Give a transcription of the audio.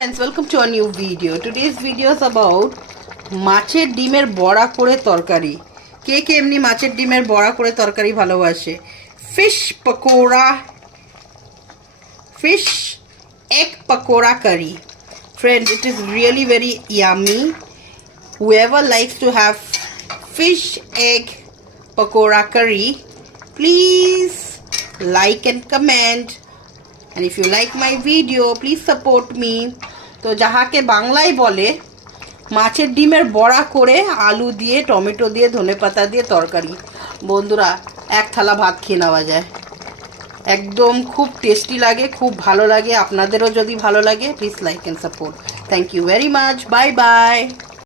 Friends, welcome to a new video. Today's video is about মাছের ডিমের বড়া করে তরকারি। কে কে এমনি মাছের ডিমের বড়া করে তরকারি ভালোবাসে? Fish pakora, fish egg pakora curry. Friends, it is really very yummy. Whoever likes to have fish egg pakora curry, please like and comment. And if you like my video, please support me. তো যাহাকে বাংলায় বলে মাছের ডিমের বড়া করে আলু দিয়ে টমেটো দিয়ে ধনেপাতা দিয়ে তরকারি, বন্ধুরা এক থালা ভাত খেয়ে নেওয়া যায়। একদম খুব টেস্টি লাগে, খুব ভালো লাগে। আপনাদেরও যদি ভালো লাগে please like and support. Thank you very much. Bye by.